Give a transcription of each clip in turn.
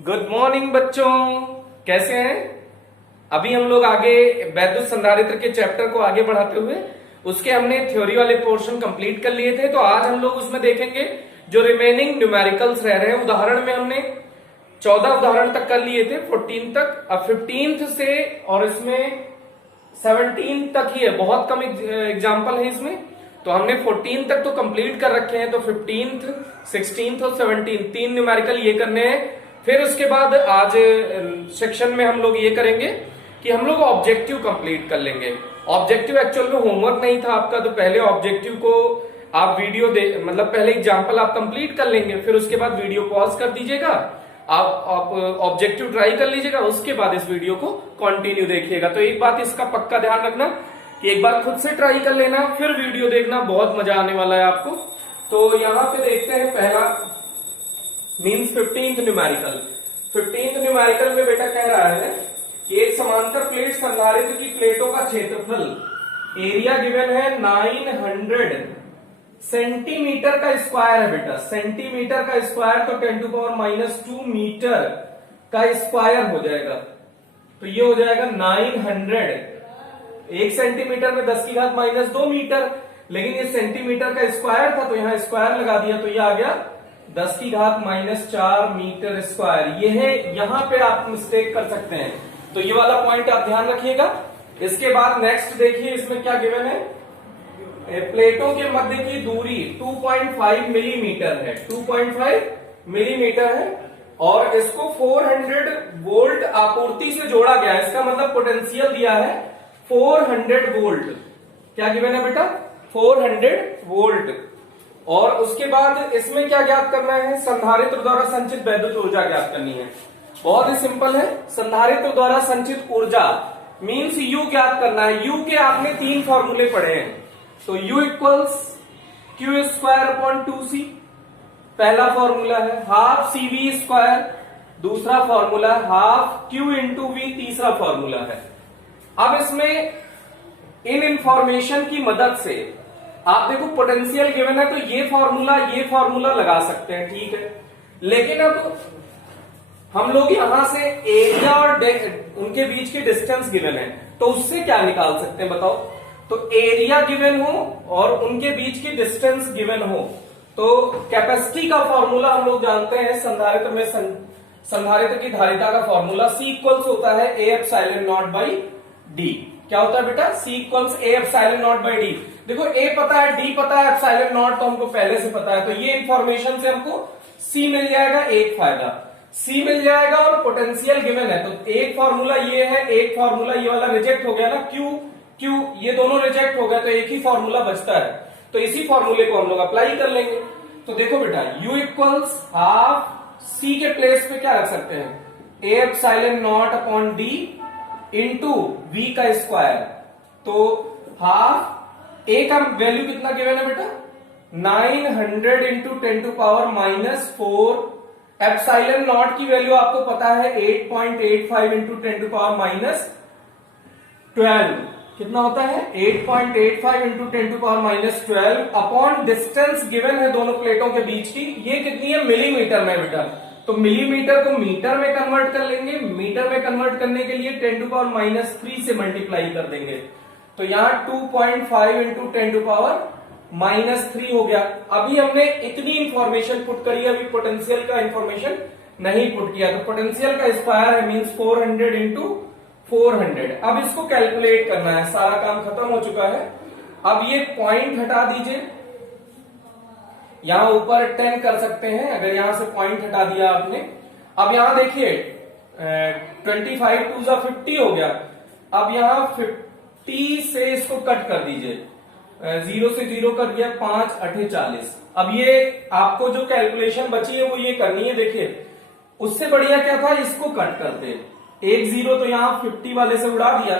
Good morning बच्चों, कैसे हैं। अभी हम लोग आगे वैद्युत संधारित्र के चैप्टर को आगे बढ़ाते हुए उसके हमने थ्योरी वाले पोर्शन कंप्लीट कर लिए थे। तो आज हम लोग उसमें देखेंगे जो रिमेनिंग न्यूमेरिकल्स रह रहे हैं। उदाहरण में हमने 14 उदाहरण तक कर लिए थे, 14 तक। अब 15th से और इसमें 17 तक ही है, बहुत कम एग्जाम्पल है इसमें। तो हमने 14 तक तो कंप्लीट कर रखे हैं, तो 15th, 16th और 17 तीन न्यूमेरिकल ये करने हैं। फिर उसके बाद आज सेक्शन में हम लोग ये करेंगे कि हम लोग ऑब्जेक्टिव कंप्लीट कर लेंगे। ऑब्जेक्टिव एक्चुअल में होमवर्क नहीं था आपका, तो पहले ऑब्जेक्टिव को आप वीडियो मतलब पहले एग्जाम्पल आप कंप्लीट कर लेंगे, फिर उसके बाद वीडियो पॉज कर दीजिएगा, आप ऑब्जेक्टिव ट्राई कर लीजिएगा, उसके बाद इस वीडियो को कंटिन्यू देखिएगा। तो एक बात इसका पक्का ध्यान रखना कि एक बार खुद से ट्राई कर लेना, फिर वीडियो देखना, बहुत मजा आने वाला है आपको। तो यहाँ पे देखते हैं पहला means 15th numerical. 15th numerical में बेटा कह रहा है कि एक समांतर प्लेट संधारित्र की प्लेटों का क्षेत्रफल एरिया गिवन है 900 सेंटीमीटर का स्क्वायर है बेटा। सेंटीमीटर का स्क्वायर तो 10⁻⁻² मीटर का स्क्वायर हो जाएगा। तो ये हो जाएगा 900। 1 सेंटीमीटर में 10⁻²मीटर, लेकिन ये सेंटीमीटर का स्क्वायर था तो यहां स्क्वायर लगा दिया, तो ये आ गया 10⁻⁴ मीटर स्क्वायर। ये है, यहां पे आप मिस्टेक कर सकते हैं, तो ये वाला पॉइंट आप ध्यान रखिएगा। इसके बाद नेक्स्ट देखिए, इसमें क्या गिवन है। प्लेटों के मध्य की दूरी 2.5 मिलीमीटर है, 2.5 मिलीमीटर है, और इसको 400 वोल्ट आपूर्ति से जोड़ा गया है। इसका मतलब पोटेंशियल दिया है 400 वोल्ट। क्या गिवन है बेटा? 400 वोल्ट। और उसके बाद इसमें क्या ज्ञात करना है? संधारित्र द्वारा संचित वैद्युत ऊर्जा ज्ञात करनी है। बहुत ही सिंपल है। संधारित्र द्वारा संचित ऊर्जा मीन्स यू ज्ञात करना है। यू के आपने 3 फॉर्मूले पढ़े हैं, तो U इक्वल्स Q²/2C पहला फॉर्मूला है, हाफ CV², दूसरा फॉर्मूला है, हाफ Q इंटू V तीसरा फॉर्मूला है। अब इसमें इन इंफॉर्मेशन की मदद से आप देखो पोटेंशियल गिवन है, तो ये फॉर्मूला लगा सकते हैं, ठीक है। लेकिन अब हम लोग यहां से एरिया और उनके बीच की डिस्टेंस गिवन है, तो उससे क्या निकाल सकते हैं बताओ। तो एरिया गिवन हो और उनके बीच की डिस्टेंस गिवन हो, तो कैपेसिटी का फॉर्मूला हम लोग जानते हैं। संधारित्र में संधारित्र की धारिता का फॉर्मूला C इक्वल्स होता है A∈0/d। क्या होता है बेटा? C equals A∈0/d। देखो A पता है, D पता है, ε0 तो हमको पहले से पता है, तो ये इंफॉर्मेशन से हमको C मिल जाएगा। एक फायदा C मिल जाएगा, और पोटेंशियल गिवन है, तो एक फॉर्मूला ये है, एक फॉर्मूला ये वाला रिजेक्ट हो गया ना, Q ये दोनों रिजेक्ट हो गया, तो एक ही फॉर्मूला बचता है, तो इसी फॉर्मूले को हम लोग अप्लाई कर लेंगे। तो देखो बेटा, U इक्वल्स हाफ C के प्लेस पे क्या रख सकते हैं? A∈0/d इंटू V का स्क्वायर। तो हाफ A का वैल्यू कितना गिवन है बेटा? 900 इंटू 10⁻⁻4। ε0 की वैल्यू आपको पता है 8.85 इंटू 10⁻12। कितना होता है? 8.85 इंटू 10⁻12 अपॉन डिस्टेंस गिवन है दोनों प्लेटों के बीच की। ये कितनी है? मिलीमीटर में बेटा। तो मिलीमीटर को मीटर में कन्वर्ट कर लेंगे। मीटर में कन्वर्ट करने के लिए 10⁻³ से मल्टीप्लाई कर देंगे, तो यहां 2.5 इंटू 10⁻³ हो गया। अभी हमने इतनी इंफॉर्मेशन पुट करी है, अभी पोटेंशियल का इंफॉर्मेशन नहीं पुट किया। तो पोटेंशियल का स्क्वायर है मीन्स 400 इंटू 400। अब इसको कैलकुलेट करना है, सारा काम खत्म हो चुका है। अब ये पॉइंट हटा दीजिए, यहां ऊपर 10 कर सकते हैं अगर यहां से पॉइंट हटा दिया आपने। अब यहां देखिए 25 2 50 हो गया। अब यहां 50 से इसको कट कर दीजिए, 0 से 0 कर दिया, 5 8 40। अब ये आपको जो कैलकुलेशन बची है वो ये करनी है। देखिए उससे बढ़िया क्या था, इसको कट करते, एक 0 तो यहां 50 वाले से उड़ा दिया।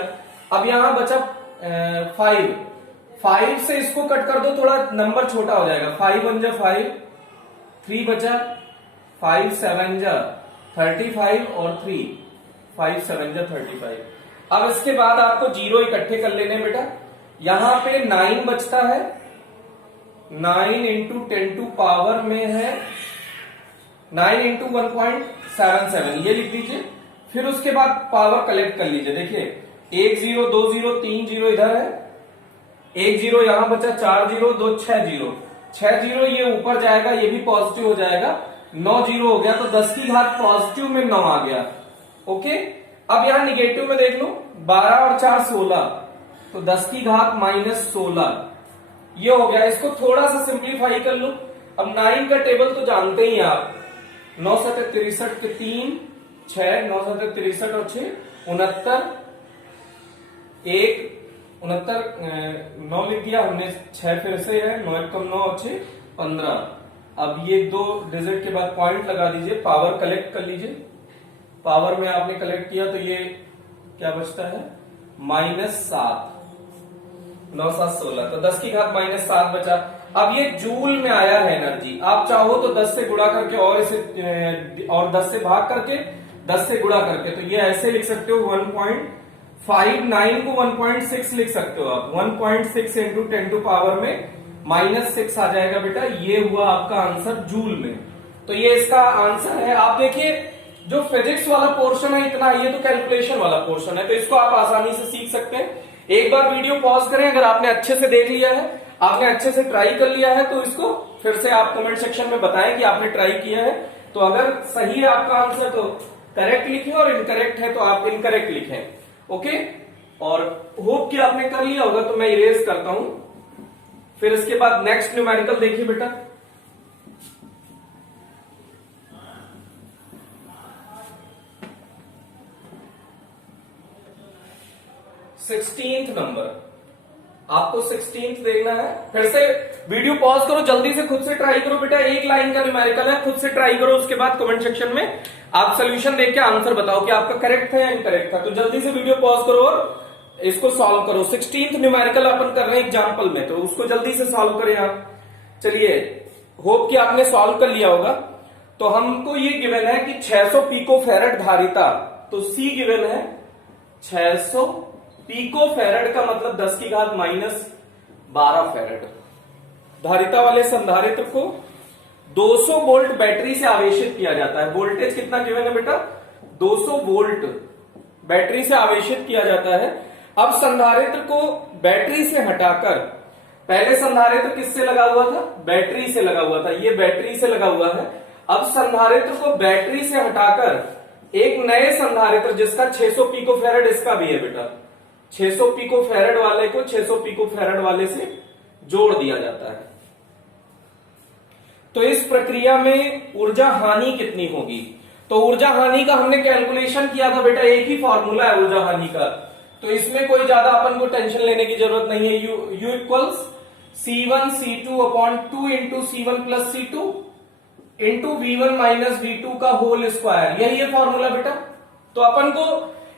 अब यहां बचा 5 से इसको कट कर दो, थोड़ा नंबर छोटा हो जाएगा। 5 1 जा 5, 3 बचा, 5 7 जा 35 और 3 5 7 जा 35। अब इसके बाद आपको 0 इकट्ठे कर लेने बेटा। यहां पे 9 बचता है, 9 इंटू 10 टू पावर में है 9 इंटू 1.77 ये लिख दीजिए। फिर उसके बाद पावर कलेक्ट कर लीजिए। देखिए 1 0 2 0 3 0 इधर है, 1 0 यहां बचा, 4 0 2 6 0, 6 0 ये ऊपर जाएगा, ये भी पॉजिटिव हो जाएगा, 9 0 हो गया। तो 10 की घात पॉजिटिव में 9 आ गया। ओके, अब यहां निगेटिव में देख लो, 12 और 4 16, तो 10 की घात -16 ये हो गया। इसको थोड़ा सा सिंप्लीफाई कर लो। अब 9 का टेबल तो जानते ही आप, 9 7 63 के 3 6, 9 7 63 और 6 69, 1 69 9 लिख दिया हमने, 6 फिर से है, 9 1 9 और 6 15। अब ये 2 डिजिट के बाद पॉइंट लगा दीजिए, पावर कलेक्ट कर लीजिए। पावर में आपने कलेक्ट किया तो ये क्या बचता है, -7, 9 7 16, तो 10 की घात -7 बचा। अब ये जूल में आया है एनर्जी, आप चाहो तो 10 से गुणा करके और इसे और 10 से भाग करके 10 से गुणा करके, तो ये ऐसे लिख सकते हो 1.59 को 1.6 लिख सकते हो आप, 1.6 इंटू 10 टू पावर में -6 आ जाएगा बेटा। ये हुआ आपका आंसर जूल में। तो ये इसका आंसर है। आप देखिए जो फिजिक्स वाला पोर्शन है इतना, ये तो कैलकुलेशन वाला पोर्शन है, तो इसको आप आसानी से सीख सकते हैं। एक बार वीडियो पॉज करें, अगर आपने अच्छे से देख लिया है, आपने अच्छे से ट्राई कर लिया है, तो इसको फिर से आप कमेंट सेक्शन में बताएं कि आपने ट्राई किया है। तो अगर सही है आपका आंसर तो करेक्ट लिखें, और इनकरेक्ट है तो आप इनकरेक्ट लिखें। ओके, और होप कि आपने कर लिया होगा, तो मैं इरेज करता हूं। फिर इसके बाद नेक्स्ट न्यूमेरिकल देखिए बेटा, 16th नंबर। आपको 16th देखना है। फिर से वीडियो पॉज करो, जल्दी से खुद से ट्राई करो बेटा। एक लाइन का न्यूमेरिकल है, खुद से ट्राई करो, उसके बाद कमेंट सेक्शन में आप सोल्यूशन देख के आंसर बताओ कि आपका करेक्ट था या इनकरेक्ट था। तो जल्दी से वीडियो पॉज करो और इसको सॉल्व करो। 16th न्यूमेरिकल अपन कर रहे हैं एग्जाम्पल में, तो उसको जल्दी से सॉल्व करें आप। चलिए, होप कि आपने सॉल्व कर लिया होगा। तो हमको ये गिवन है कि 600 पिको फेरेड धारिता, तो सी गिवन है 600 पिको फेरेड का मतलब 10 की घात -12 फेरेड। धारिता वाले संधारित्र को 200 वोल्ट बैटरी से आवेशित किया जाता है। वोल्टेज कितना गिवन है बेटा, 200 वोल्ट बैटरी से आवेशित किया जाता है। अब संधारित्र को बैटरी से हटाकर, पहले संधारित्र किससे लगा हुआ था, बैटरी से लगा हुआ था, ये बैटरी से लगा हुआ है। अब संधारित्र को बैटरी से हटाकर एक नए संधारित्र जिसका 600 पिको फेरेड, इसका भी है बेटा, 600 पिको फेरेड वाले को 600 पिको फेरेड वाले से जोड़ दिया जाता है। तो इस प्रक्रिया में ऊर्जा हानि कितनी होगी, तो ऊर्जा हानि का हमने कैलकुलेशन किया था बेटा, एक ही फॉर्मूला है ऊर्जा हानि का, तो इसमें कोई ज्यादा अपन को टेंशन लेने की जरूरत नहीं है। U equals C1 C2 upon 2 into C1 plus C2 into V1 minus V2 का होल स्क्वायर, यही है फॉर्मूला बेटा। तो अपन को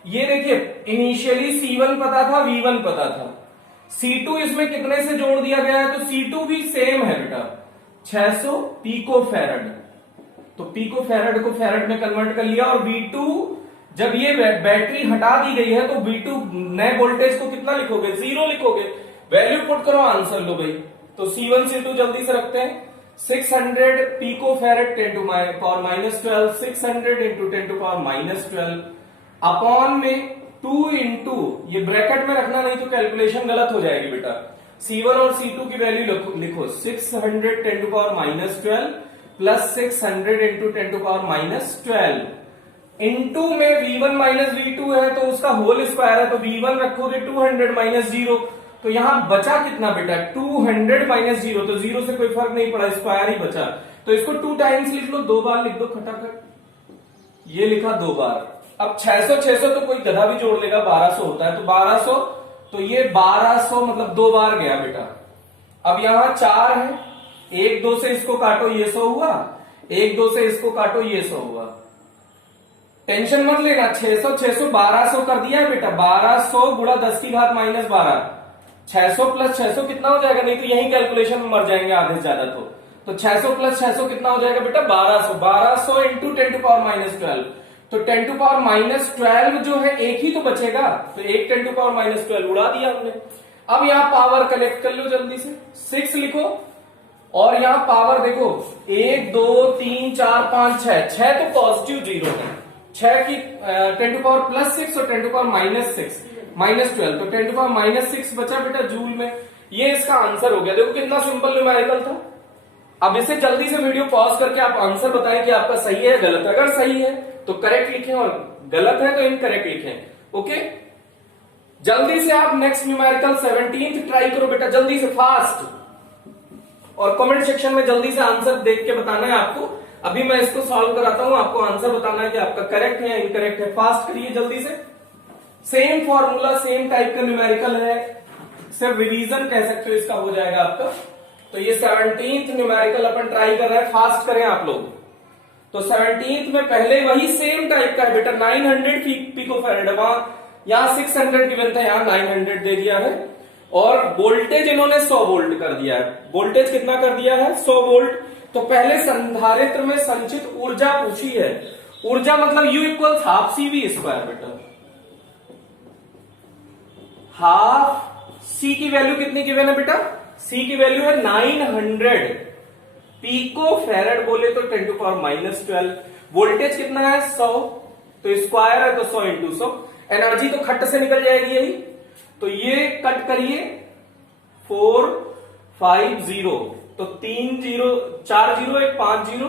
ये देखिए, इनिशियली C1 पता था, V1 पता था, C2 इसमें कितने से जोड़ दिया गया है, तो C2 भी सेम है बेटा, 600 पिको फेरेड। तो पिको फेरेड को फेरेड में कन्वर्ट कर लिया, और V2 जब ये बैटरी हटा दी गई है तो V2 नए वोल्टेज को कितना लिखोगे, 0 लिखोगे। वैल्यू पुट करो, आंसर लो भाई। तो C1 C2 जल्दी से रखते हैं, 600 pico farad 10 to power -12, 600 into 10 to power -12 upon में 2 इंटू, ये ब्रैकेट में रखना नहीं तो कैलकुलेशन गलत हो जाएगी बेटा। C1 और C2 की वैल्यू लिखो, 600 10 to power -12 plus 600 into 10 to power -12 into में V1 माइनस V2 है तो उसका होल स्क्वायर है, तो V1 रखोगे 200 माइनस 0, तो यहां बचा कितना बेटा, 200 माइनस 0, तो 0 से कोई फर्क नहीं पड़ा, स्क्वायर ही बचा। तो इसको 2 टाइम्स लिख लो, 2 बार लिख दो खटाखट, ये लिखा 2 बार। अब 600 600 तो कोई गधा भी जोड़ लेगा, 1200 होता है, तो 1200, तो ये 1200 मतलब 2 बार गया बेटा। अब यहां 4 है, 1 2 से इसको काटो, ये 100 हुआ, 1 2 से इसको काटो, ये 100 हुआ। टेंशन मत लेना, 600 600 1200 कर दिया है बेटा, 1200 गुणा 10 की घात -12, 600 प्लस 600 कितना हो जाएगा, नहीं तो यही कैलकुलेशन में मर जाएंगे आधे से ज्यादा। तो 600 प्लस 600 कितना हो जाएगा बेटा, 1200, 1200 इंटू 10 टू पावर -12, तो 10 टू पावर -12 जो है एक ही तो बचेगा, तो एक 10 टू पावर -12 उड़ा दिया हमने। अब यहां पावर कलेक्ट कर लो जल्दी से, 6 लिखो और यहाँ पावर देखो 1 2 3 4 5 6, 6 तो पॉजिटिव जीरो है, 6 की 10 टू पावर प्लस 6 और 10 टू पावर माइनस 6 माइनस 12, तो 10 टू पावर माइनस 6 बचा बेटा जूल में। ये इसका आंसर हो गया। देखो कितना सिंपल न्यूमेरिकल था। अब इसे जल्दी से वीडियो पॉज करके आप आंसर बताएं कि आपका सही है गलत है। अगर सही है तो करेक्ट लिखें और गलत है तो इनकरेक्ट लिखें। ओके, जल्दी से आप नेक्स्ट न्यूमेरिकल 17th ट्राई करो बेटा, जल्दी से फास्ट, और कमेंट सेक्शन में जल्दी से आंसर देख के बताना है आपको। अभी मैं इसको सॉल्व कराता हूं, आपको आंसर बताना है कि आपका करेक्ट है या इनकरेक्ट है। फास्ट करिए जल्दी से। सेम फॉर्मूला सेम टाइप का न्यूमेरिकल है, सिर्फ रिवीजन कह सकते हो इसका हो जाएगा आपका। तो ये 17th न्यूमेरिकल अपन ट्राई कर रहे हैं, फास्ट करें आप लोग। तो 17th में पहले वही सेम टाइप का है बेटा, 900 पिको फैरेड, वहां यहां 600 गिवन था, यहां 900 दे दिया है, और वोल्टेज इन्होंने 100 वोल्ट कर दिया है। वोल्टेज कितना कर दिया है? 100 वोल्ट। तो पहले संधारित्र में संचित ऊर्जा पूछी है। ऊर्जा मतलब U equals half CV square बेटा। हाफ C की वैल्यू कितनी गिवन है बेटा? C की वैल्यू है 900 पिको फैरेड, बोले तो 10 टू पावर माइनस 12। वोल्टेज कितना है? 100, तो स्क्वायर है तो 100 इंटू 100। एनर्जी तो खट से निकल जाएगी यही, तो ये कट करिए 450, तो 3 जीरो 4 जीरो 1 5 जीरो,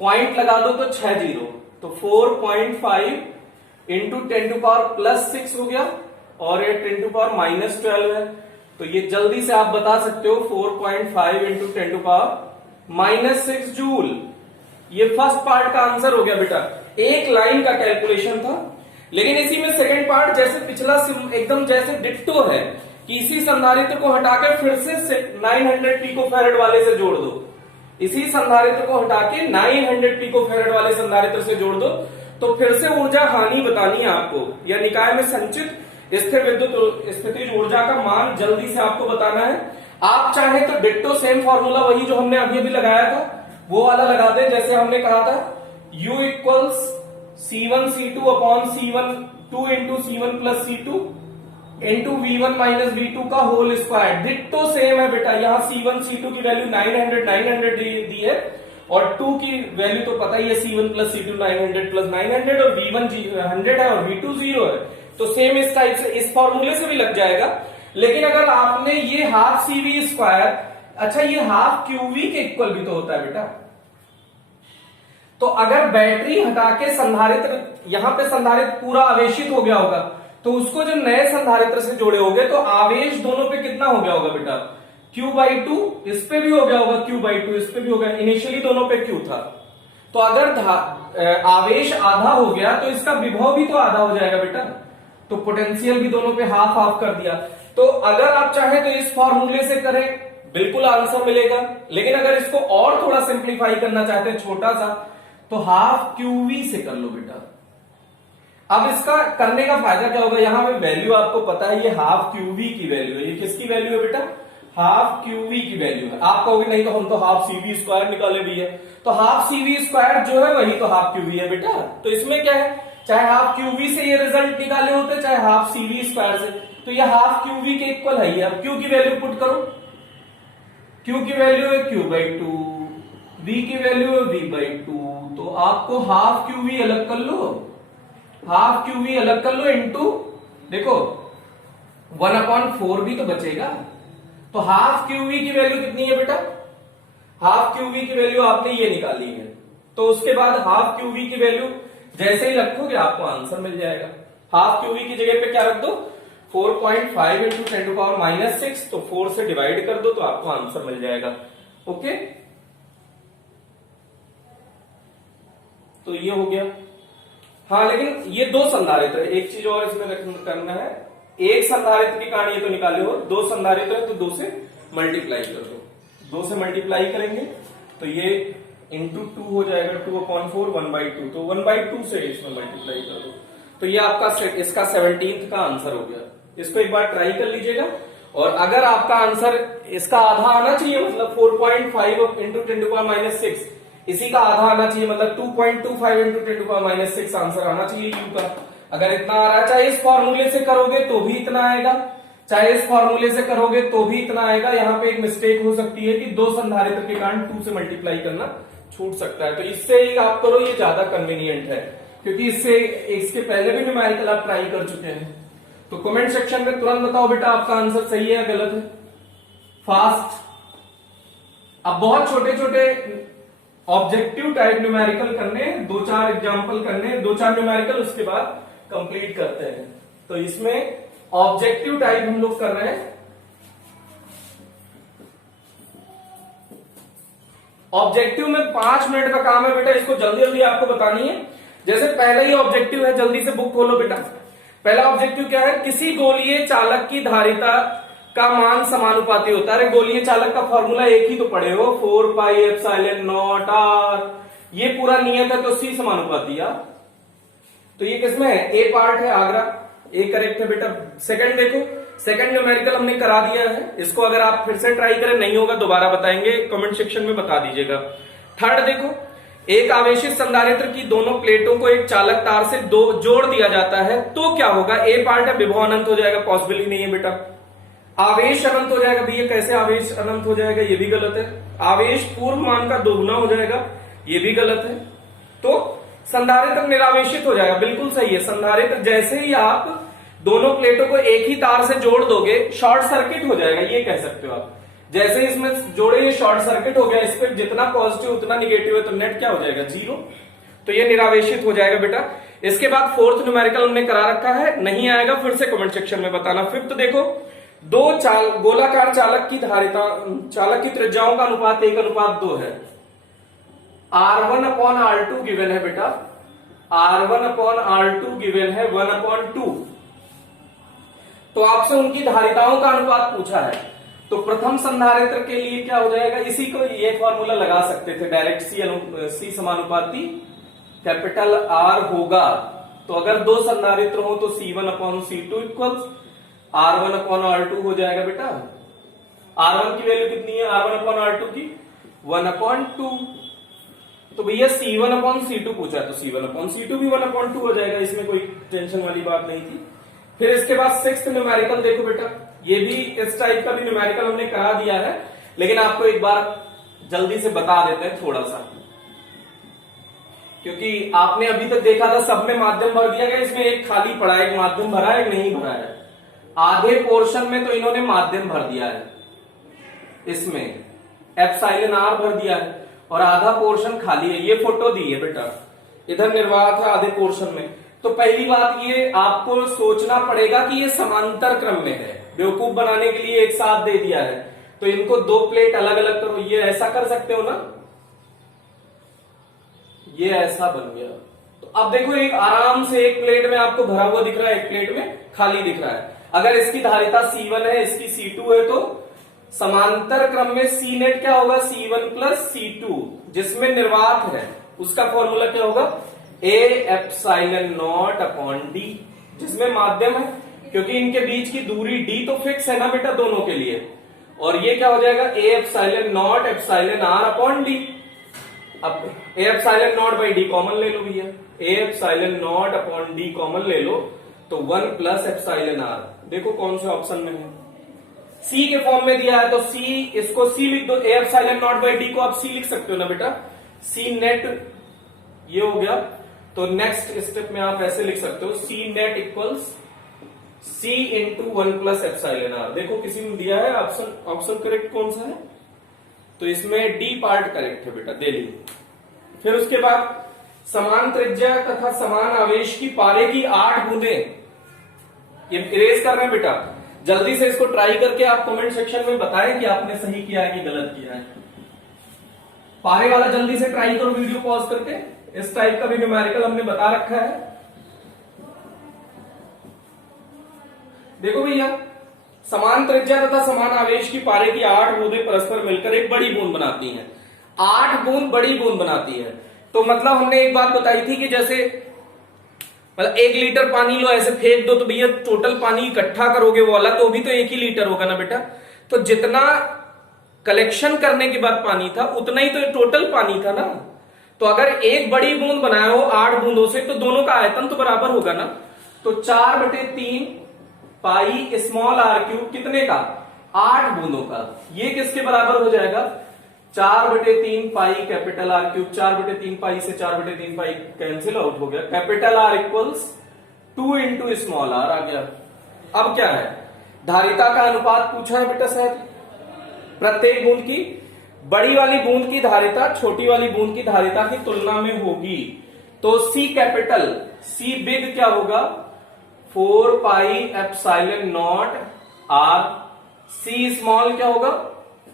पॉइंट लगा दो तो 6 जीरो, तो 4.5 इंटू 10 टू पावर प्लस 6 हो गया, और ये 10 टू पावर माइनस 12 है। तो ये जल्दी से आप बता सकते हो 4.5 into 10 to power minus 6 joule. ये फर्स्ट पार्ट का आंसर हो गया बेटा, एक लाइन का कैलकुलेशन था। लेकिन इसी में सेकंड पार्ट जैसे पिछला एकदम जैसे डिट्टो है कि इसी संधारित्र को हटाकर फिर से 900 पिको फैरेड वाले से जोड़ दो, इसी संधारित्र को हटा के 900 पिको फैरेड वाले संधारित्र से जोड़ दो, तो फिर से ऊर्जा हानि बतानी है आपको, या निकाय में संचित स्थिर विद्युत स्थितिज ऊर्जा का मान जल्दी से आपको बताना है। आप चाहे तो डिट्टो सेम फॉर्मूला वही जो हमने अभी अभी लगाया था वो वाला लगा दें, जैसे हमने कहा था U equals C1 C2 upon C1 2 into C1 plus C2 into V1 minus V2 का होल स्क्वायर। डिट्टो सेम है बेटा, यहाँ C1 C2 की वैल्यू 900 दी है, और 2 की वैल्यू तो पता ही है C1 प्लस C2 900 प्लस 900, और V1 100 है और V2 0 है, तो सेम इस टाइप से इस फॉर्मूले से भी लग जाएगा। लेकिन अगर आपने ये हाफ CV स्क्वायर, अच्छा ये हाफ QV के इक्वल भी तो होता है बेटा, तो अगर बैटरी हटा के संधारित्र, यहां पे संधारित्र पूरा आवेशित हो गया होगा, तो उसको जब नए संधारित्र से जोड़े होंगे तो आवेश दोनों पे कितना हो गया होगा बेटा? Q/2, इस पे भी हो गया होगा Q/2, इस पे भी हो गया, इनिशियली दोनों पे Q था। तो अगर आवेश आधा हो गया तो इसका विभव भी तो आधा हो जाएगा बेटा, तो पोटेंशियल भी दोनों पे हाफ हाफ कर दिया। तो अगर आप चाहें तो इस फॉर्मूले से करें, बिल्कुल आंसर मिलेगा। लेकिन अगर इसको और थोड़ा सिंप्लीफाई करना चाहते हैं छोटा सा, तो हाफ QV से कर लो बेटा। अब इसका करने का फायदा क्या होगा? यहां पे वैल्यू आपको पता है, ये हाफ QV की वैल्यू है। ये किसकी वैल्यू है बेटा? हाफ QV की वैल्यू है। आप कहोगे नहीं तो हम तो हाफ CV स्क्वायर निकाले भी है, तो हाफ CV स्क्वायर जो है वही तो हाफ QV है बेटा। तो इसमें क्या है, चाहे हाफ QV से ये रिजल्ट निकाले होते, चाहे हाफ CV स्क्वायर से, तो ये हाफ QV के इक्वल है। अब Q की वैल्यू पुट करो, Q की वैल्यू है Q/2, V की वैल्यू है V/2, तो आपको हाफ QV अलग कर लो, हाफ QV अलग कर लो, इंटू देखो 1/4 भी तो बचेगा। तो हाफ QV की वैल्यू कितनी है बेटा? हाफ QV की वैल्यू आपने ये निकाली है, तो उसके बाद हाफ QV की वैल्यू जैसे ही रखोगे आपको आंसर मिल जाएगा। हाफ QV की जगह पे क्या रख दो? 4.5 इंटू 10 टू पावर माइनस 6, तो 4 से डिवाइड कर दो तो आपको आंसर मिल जाएगा। ओके, तो ये हो गया। हाँ, लेकिन ये दो संधारित्र है, एक चीज और इसमें करना है, एक संधारित्र के कारण ये तो निकाले हो, दो संधारित्र है तो 2 से मल्टीप्लाई कर दो, 2 से मल्टीप्लाई करेंगे तो ये इंटू 2 हो जाएगा, 2/4 1/2, तो 1/2 से इसमें मल्टीप्लाई कर दो, तो ये आपका इसका 17th का आंसर हो गया। इसको एक बार ट्राई कर लीजिएगा, और अगर आपका आंसर इसका आधा आना चाहिए, मतलब 4.5 इंटू 10 टू पावर माइनस 6, इसी का आधा आना चाहिए, मतलब 2.25 into 10 to power minus 6 answer आना चाहिए U का। अगर इतना आ रहा है, चाहे इस फॉर्मूले से करोगे तो भी इतना आएगा, चाहे इस फॉर्मूले से करोगे तो भी इतना आएगा। यहां पे एक मिस्टेक हो सकती है कि 2 संधारित्र के कारण 2 से मल्टीप्लाई करना छूट सकता है, तो इससे ही आप करो, ये ज्यादा कन्वीनियंट है, क्योंकि इससे इसके पहले भी न्यूमेरिकल आप ट्राई कर चुके हैं। तो कमेंट सेक्शन में तुरंत बताओ बेटा आपका आंसर सही है या गलत है, फास्ट। अब बहुत छोटे छोटे ऑब्जेक्टिव टाइप न्यूमेरिकल करने, 2-4 एग्जाम्पल करने, 2-4 न्यूमेरिकल, उसके बाद कंप्लीट करते हैं। तो इसमें ऑब्जेक्टिव टाइप हम लोग कर रहे हैं। ऑब्जेक्टिव में 5 मिनट का काम है बेटा, इसको जल्दी जल्दी आपको बतानी है। जैसे पहला ही ऑब्जेक्टिव है, जल्दी से बुक खोलो बेटा। पहला ऑब्जेक्टिव क्या है, किसी गोलीय चालक की धारिता का मान समानुपाती होता है। अरे गोलीय चालक का फॉर्मूला एक ही तो पढ़े हो, 4πε0 r, ये पूरा नियत है, तो C समानुपाती है। तो ये किसमें है, ए पार्ट है, आगरा, ए करेक्ट है बेटा। सेकंड देखो, सेकंड न्यूमेरिकल हमने करा दिया है, इसको अगर आप फिर से ट्राई करें, नहीं होगा दोबारा बताएंगे, कमेंट सेक्शन में बता दीजिएगा। थर्ड देखो, एक आवेशित संधारित्र की दोनों प्लेटों को एक चालक तार से जोड़ दिया जाता है तो क्या होगा, ए पार्ट है, विभव अनंत हो जाएगा, पॉसिबल ही नहीं है बेटा। आवेश अनंत हो जाएगा, भैया कैसे आवेश अनंत हो जाएगा, ये भी गलत है। आवेश पूर्व मान का दोगुना हो जाएगा, ये भी गलत है। तो संधारित्र निरावेशित हो जाएगा, बिल्कुल सही है। संधारित्र जैसे ही आप दोनों प्लेटों को एक ही तार से जोड़ दोगे, शॉर्ट सर्किट हो जाएगा, ये कह सकते हो आप। जैसे इसमें जोड़े, ये शॉर्ट सर्किट हो गया, इस पर जितना पॉजिटिव उतना निगेटिव है, तो नेट क्या हो जाएगा, 0। तो ये निरावेशित हो जाएगा बेटा। इसके बाद फोर्थ न्यूमेरिकल हमने करा रखा है, नहीं आएगा फिर से कमेंट सेक्शन में बताना। फिफ्थ देखो, गोलाकार चालक की धारिता, चालक की त्रिज्याओं का अनुपात 1:2 है। R1/R2 गिवन है बेटा, R1/R2 गिवन है 1/2। तो आपसे उनकी धारिताओं का अनुपात पूछा है, तो प्रथम संधारित्र के लिए क्या हो जाएगा, इसी को ये फॉर्मूला लगा सकते थे डायरेक्ट, C समानुपाती कैपिटल R होगा। तो अगर 2 संधारित्र हो तो C1/C2 इक्वल्स R1/R2 हो जाएगा बेटा। R1 की वैल्यू कितनी है, R1/R2 की 1/2। तो भैया C1/C2 पूछा, तो C1/C2 भी 1/2 हो जाएगा, इसमें कोई टेंशन वाली बात नहीं थी। फिर इसके बाद सिक्स्थ न्यूमेरिकल देखो बेटा, ये भी इस टाइप का भी न्यूमेरिकल हमने करा दिया है, लेकिन आपको एक बार जल्दी से बता देते हैं थोड़ा सा, क्योंकि आपने अभी तक देखा था सब में माध्यम भर दिया गया, इसमें एक खाली पड़ा है, एक माध्यम भरा है, एक नहीं भरा है। आधे पोर्शन में तो इन्होंने माध्यम भर दिया है, इसमें एप्सिलॉन r भर दिया है, और आधा पोर्शन खाली है। ये फोटो दी है बेटा, इधर निर्वात है आधे पोर्शन में। तो पहली बात ये आपको सोचना पड़ेगा कि ये समांतर क्रम में है, बेवकूफ बनाने के लिए एक साथ दे दिया है, तो इनको 2 प्लेट अलग अलग करो, ये ऐसा कर सकते हो ना, ये ऐसा बन गया। तो अब देखो, एक आराम से एक प्लेट में आपको भरा हुआ दिख रहा है, एक प्लेट में खाली दिख रहा है। अगर इसकी धारिता C1 है, इसकी C2 है, तो समांतर क्रम में C नेट क्या होगा, C1 + C2, जिसमें निर्वात है उसका फॉर्मूला क्या होगा, A/0/d, जिसमें माध्यम है, क्योंकि इनके बीच की दूरी d तो फिक्स है ना बेटा दोनों के लिए, और ये क्या हो जाएगा, A/0/r/d। अब A/0/d कॉमन ले लो भैया, A/0/d कॉमन ले लो, तो 1 + εr, देखो कौन से ऑप्शन में है, C के फॉर्म में दिया है, तो C, इसको C लिख दो, A/0/d को आप C लिख सकते हो ना बेटा, C नेट ये हो गया। तो नेक्स्ट स्टेप में आप ऐसे लिख सकते हो, C net equals C × 1 + εr। देखो किसी ने दिया है ऑप्शन करेक्ट कौन सा है, तो इसमें डी पार्ट करेक्ट है बेटा, दे लीजिए। फिर उसके बाद समान त्रिज्या तथा समान आवेश की पारे की 8 बूंदें, ये इरेज कर रहे हैं बेटा, जल्दी से इसको ट्राई करके आप कमेंट सेक्शन में बताएं कि आपने सही किया है कि गलत किया है। पारे वाला जल्दी से ट्राई करो वीडियो पॉज करके, इस टाइप का भी न्यूमेरिकल हमने बता रखा है। देखो भैया, समान त्रिज्या तथा समान आवेश की पारे की 8 बूंदें परस्पर मिलकर एक बड़ी बूंद बनाती हैं। 8 बूंद बड़ी बूंद बनाती है, तो मतलब हमने एक बात बताई थी कि जैसे मतलब 1 लीटर पानी लो, ऐसे फेंक दो, तो भैया टोटल पानी इकट्ठा करोगे वो वाला, तो भी तो 1 ही लीटर होगा ना बेटा। तो जितना कलेक्शन करने के बाद पानी था, उतना ही तो टोटल पानी था ना। तो अगर एक बड़ी बूंद बनाए हो 8 बूंदों से, तो दोनों का आयतन तो बराबर होगा ना। तो 4/3 पाई स्मॉल आर क्यूब कितने का, 8 बूंदों का। ये किसके बराबर हो जाएगा, 4/3 pi capital R cube. 4/3 pi से 4/3 पाई कैंसिल आउट हो गया। Capital R equals 2 into small R आ गया। अब क्या है, धारिता का अनुपात पूछा है बेटा सर। प्रत्येक बूंद की, बड़ी वाली बूंद की धारिता छोटी वाली बूंद की धारिता की तुलना में होगी। तो सी कैपिटल, सी बिग क्या होगा, 4 pi epsilon naught r. C small क्या होगा,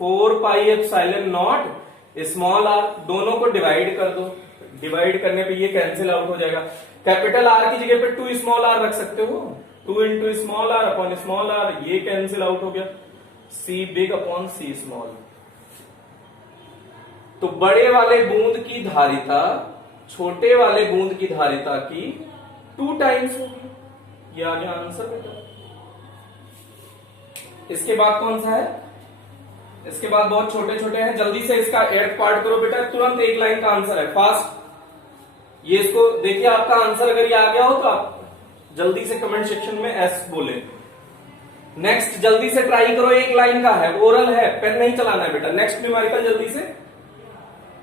4 pi epsilon naught small r. दोनों को डिवाइड कर दो, डिवाइड करने पे ये कैंसिल आउट हो जाएगा। कैपिटल आर की जगह पे 2 स्मॉल आर रख सकते हो, 2 into small r upon small r, ये कैंसिल आउट हो गया। C big upon C small. तो बड़े वाले बूंद की धारिता छोटे वाले बूंद की धारिता की 2 टाइम्स होगी। ये आ गया आंसर बेटा। इसके बाद कौन सा है, इसके बाद बहुत छोटे छोटे हैं, जल्दी से इसका एड पार्ट करो बेटा, तुरंत एक लाइन का आंसर है, फास्ट। ये इसको देखिए, आपका आंसर अगर ये आ गया हो तो आप जल्दी से कमेंट सेक्शन में एस बोले। नेक्स्ट जल्दी से ट्राई करो, एक लाइन का है, ओरल है, पेन नहीं चलाना है बेटा। नेक्स्ट न्यूमेरिकल जल्दी से।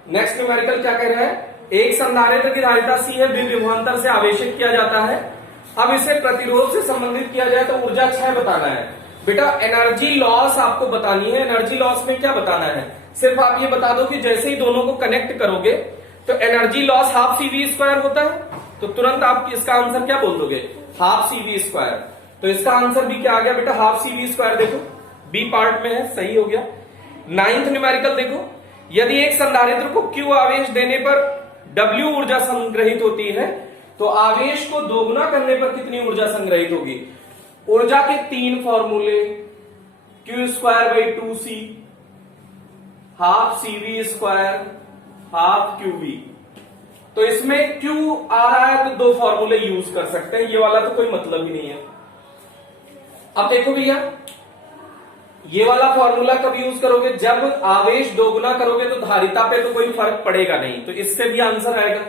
नेक्स्ट न्यूमेरिकल क्या कह रहा है, एक संधारित्र की धारिता सी है, विभवांतर से आवेशित किया जाता है। अब इसे प्रतिरोध से संबंधित किया जाए तो ऊर्जा क्षय बताना है बेटा। एनर्जी लॉस आपको बतानी है। एनर्जी लॉस में क्या बताना है, सिर्फ आप ये बता दो कि जैसे ही दोनों को कनेक्ट करोगे तो एनर्जी लॉस हाफ CV² होता है। तो तुरंत आप इसका आंसर क्या बोल दोगे, हाफ CV²। तो इसका आंसर भी क्या आ गया बेटा, हाफ CV²। देखो बी पार्ट में है, सही हो गया। 9th न्यूमेरिकल देखो, यदि एक संधारित्र को Q आवेश देने पर W ऊर्जा संग्रहित होती है तो आवेश को दोगुना करने पर कितनी ऊर्जा संग्रहित होगी। ऊर्जा के 3 फॉर्मूले, Q²/2C, half CV², half QV। तो इसमें Q आ रहा है तो 2 फॉर्मूले यूज कर सकते हैं, ये वाला तो कोई मतलब ही नहीं है। अब देखो भैया, ये वाला फॉर्मूला कब यूज करोगे, जब आवेश दोगुना करोगे तो धारिता पे तो कोई फर्क पड़ेगा नहीं। तो इससे भी आंसर आएगा,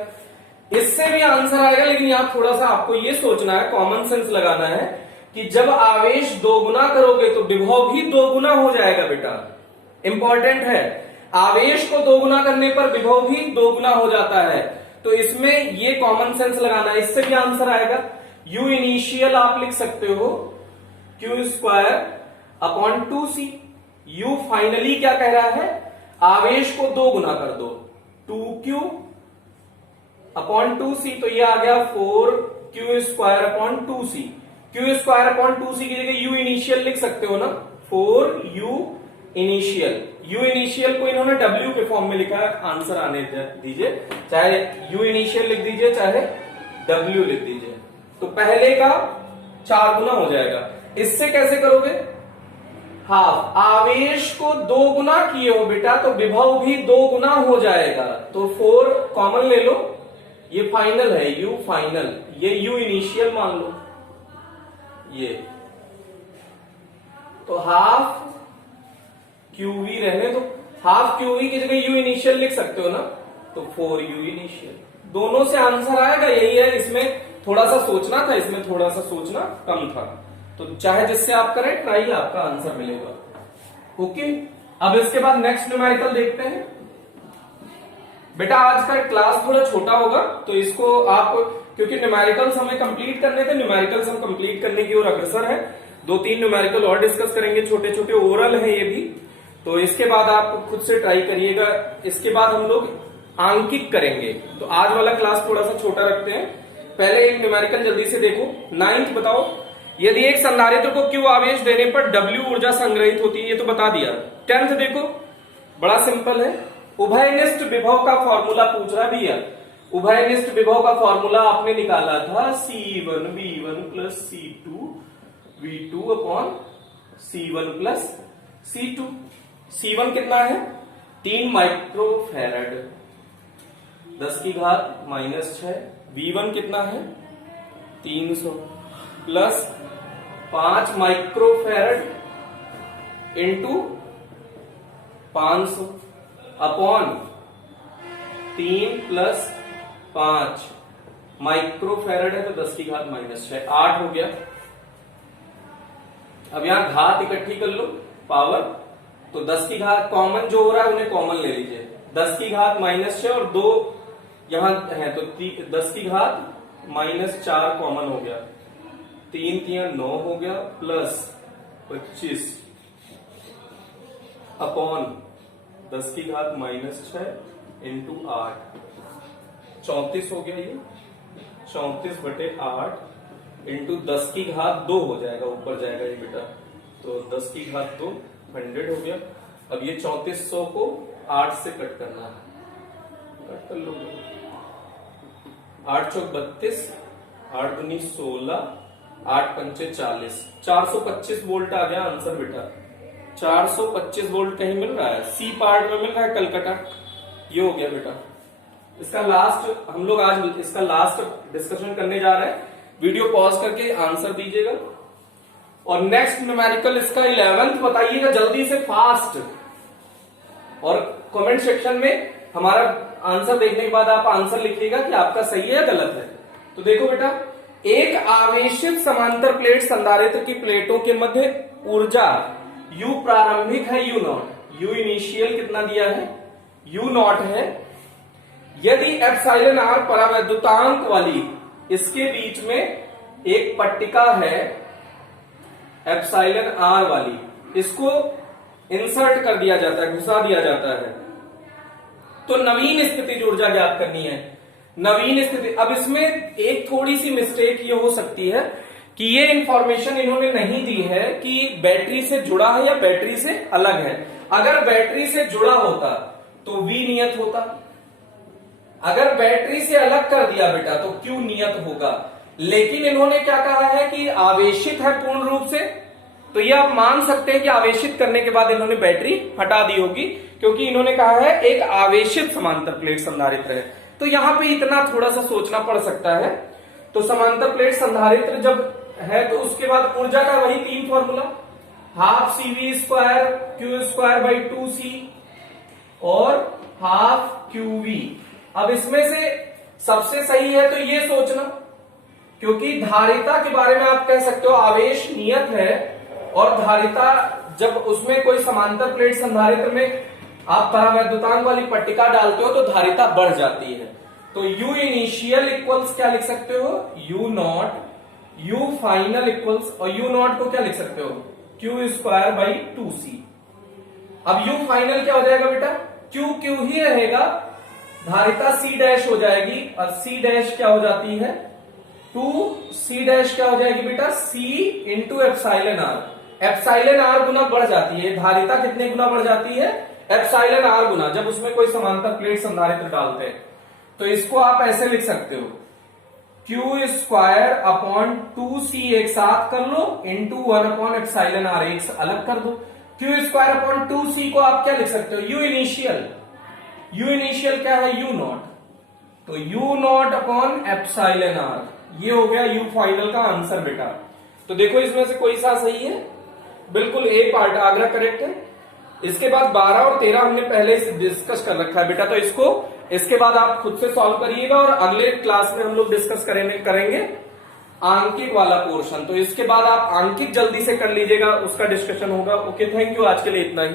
इससे भी आंसर आएगा, लेकिन यहां थोड़ा सा आपको ये सोचना है, कॉमन सेंस लगाना है कि जब आवेश दोगुना करोगे तो विभव भी दोगुना हो जाएगा बेटा। इंपॉर्टेंट है, आवेश को दोगुना करने पर विभव भी दोगुना हो जाता है। तो इसमें ये कॉमन सेंस लगाना है, इससे भी आंसर आएगा। यू इनिशियल आप लिख सकते हो Q²/2C। यू फाइनली क्या कह रहा है, आवेश को 2 गुना कर दो, 2Q/2C। तो ये आ गया 4Q²/2C। Q²/2C की जगह यू इनिशियल लिख सकते हो ना, 4U इनिशियल। यू इनिशियल को इन्होंने W के फॉर्म में लिखा है, आंसर आने दीजिए, चाहे यू इनिशियल लिख दीजिए चाहे W लिख दीजिए। तो पहले का 4 गुना हो जाएगा। इससे कैसे करोगे, हाफ, आवेश को 2 गुना किए हो बेटा तो विभव भी 2 गुना हो जाएगा। तो 4 कॉमन ले लो, ये फाइनल है, यू फाइनल, ये यू इनिशियल मान लो ये। तो हाफ QV रहने तो, हाफ QV की जगह यू इनिशियल लिख सकते हो ना, तो 4U इनिशियल। दोनों से आंसर आएगा, यही है। इसमें थोड़ा सा सोचना था, इसमें थोड़ा सा सोचना कम था। तो चाहे जिससे आप करें ट्राई, आपका आंसर मिलेगा। ओके, अब इसके बाद नेक्स्ट न्यूमेरिकल देखते हैं बेटा। आज का क्लास थोड़ा छोटा होगा तो इसको आप, क्योंकि न्यूमेरिकल्स हमें कंप्लीट करने थे, न्यूमेरिकल्स हम कंप्लीट करने की ओर अग्रसर है। 2-3 न्यूमेरिकल और डिस्कस करेंगे, छोटे छोटे ओरल है ये भी। तो इसके बाद आप खुद से ट्राई करिएगा। इसके बाद हम लोग आंकिक करेंगे, तो आज वाला क्लास थोड़ा सा छोटा रखते हैं। पहले एक न्यूमेरिकल जल्दी से देखो। 9th बताओ, यदि एक संधारित्र को Q आवेश देने पर W ऊर्जा संग्रहित होती है, ये तो बता दिया। 10th देखो, बड़ा सिंपल है, उभयनिष्ठ विभव का फॉर्मूला पूछ रहा भैया। उभयनिष्ठ विभव का फॉर्मूला आपने निकाला था C1V1 plus C2V2 upon C1 plus C2। C1 कितना है, 3 माइक्रोफैरड 10⁻⁻⁶। V1 कितना है, 300 plus 5 microfarad into 500 upon 3 plus 5 microfarad है तो 10⁻⁻⁶, 8 हो गया। अब यहाँ घात इकट्ठी कर लो, पावर, तो 10 की घात कॉमन जो हो रहा है उन्हें कॉमन ले लीजिए, 10 की घात -6 और 2 यहां है तो 10 की घात -4 कॉमन हो गया, 3 3 9 हो गया, प्लस 25 अपॉन 10 की घात -6 इंटू 8, 34 हो गया, ये 34/8 इंटू 10 की घात 2 हो जाएगा, ऊपर जाएगा ये बेटा, तो 10 की घात 2 100 हो गया। अब ये 3400 को 8 से कट करना है, कट कर लो, 8 चौक 32, 8 दूनी 16, 8 पंचे 40, 425 वोल्ट आ गया आंसर बेटा। 425 वोल्ट कहीं मिल रहा है, सी पार्ट में मिल रहा है कलकत्ता, ये हो गया बेटा। इसका लास्ट हम लोग आज इसका लास्ट डिस्कशन करने जा रहे हैं, वीडियो पॉज करके आंसर दीजिएगा। और नेक्स्ट न्यूमेरिकल इसका 11th बताइएगा जल्दी से, फास्ट, और कमेंट सेक्शन में हमारा आंसर देखने के बाद आप आंसर लिखिएगा कि आपका सही है या गलत है। तो देखो बेटा, एक आवेशित समांतर प्लेट संधारित्र की प्लेटों के मध्य ऊर्जा U प्रारंभिक है U नॉट, U इनिशियल कितना दिया है U नॉट है। यदि एप्सिलॉन r परावैद्युतांक वाली इसके बीच में एक पट्टिका है एप्सिलॉन r वाली, इसको इंसर्ट कर दिया जाता है, घुसा दिया जाता है, तो नवीन स्थितिज ऊर्जा ज्ञात करनी है। नवीन स्थिति, अब इसमें एक थोड़ी सी मिस्टेक ये हो सकती है कि ये इंफॉर्मेशन इन्होंने नहीं दी है कि बैटरी से जुड़ा है या बैटरी से अलग है। अगर बैटरी से जुड़ा होता तो V नियत होता, अगर बैटरी से अलग कर दिया बेटा तो Q नियत होगा। लेकिन इन्होंने क्या कहा है कि आवेशित है पूर्ण रूप से, तो ये आप मान सकते हैं कि आवेशित करने के बाद इन्होंने बैटरी हटा दी होगी, क्योंकि इन्होंने कहा है एक आवेशित समांतर प्लेट संधारित्र है। तो यहां पे इतना थोड़ा सा सोचना पड़ सकता है। तो समांतर प्लेट संधारित्र जब है तो उसके बाद ऊर्जा का वही 3 formula, half CV² Q² 2C और हाफ QV। अब इसमें से सबसे सही है तो ये सोचना, क्योंकि धारिता के बारे में आप कह सकते हो आवेश नियत है, और धारिता जब उसमें कोई समांतर प्लेट संधारित्र में आप परावैद्युतांक वाली पट्टिका डालते हो तो धारिता बढ़ जाती है। तो U इनिशियल इक्वल्स क्या लिख सकते हो U not, U final equals, और U नॉट को क्या लिख सकते हो Q² 2C। अब U फाइनल क्या हो जाएगा बेटा, Q ही रहेगा, धारिता C' हो जाएगी, और C' क्या हो जाती है 2C' क्या हो जाएगी बेटा C into epsilon r। Epsilon r गुना बढ़ जाती है, धारिता कितने गुना बढ़ जाती है एप्सिलॉन r गुना, जब उसमें कोई समांतर प्लेट संधारित्र डालते हैं। तो इसको आप ऐसे लिख सकते हो Q² 2C एक साथ कर लो इंटू 1 एप्सिलॉन r एक अलग कर दो। Q² 2C को आप क्या लिख सकते हो U इनिशियल, U इनिशियल क्या है U नॉट, तो U not upon epsilon r, ये हो गया U फाइनल का आंसर बेटा। तो देखो इसमें से कोई सा सही है, बिल्कुल A पार्ट आगरा करेक्ट है। इसके बाद 12 और 13 हमने पहले से डिस्कस कर रखा है बेटा, तो इसके बाद आप खुद से सॉल्व करिएगा, और अगले क्लास में हम लोग डिस्कस करेंगे आंकिक वाला पोर्शन। तो इसके बाद आप आंकिक जल्दी से कर लीजिएगा, उसका डिस्कशन होगा। ओके, थैंक यू, आज के लिए इतना ही।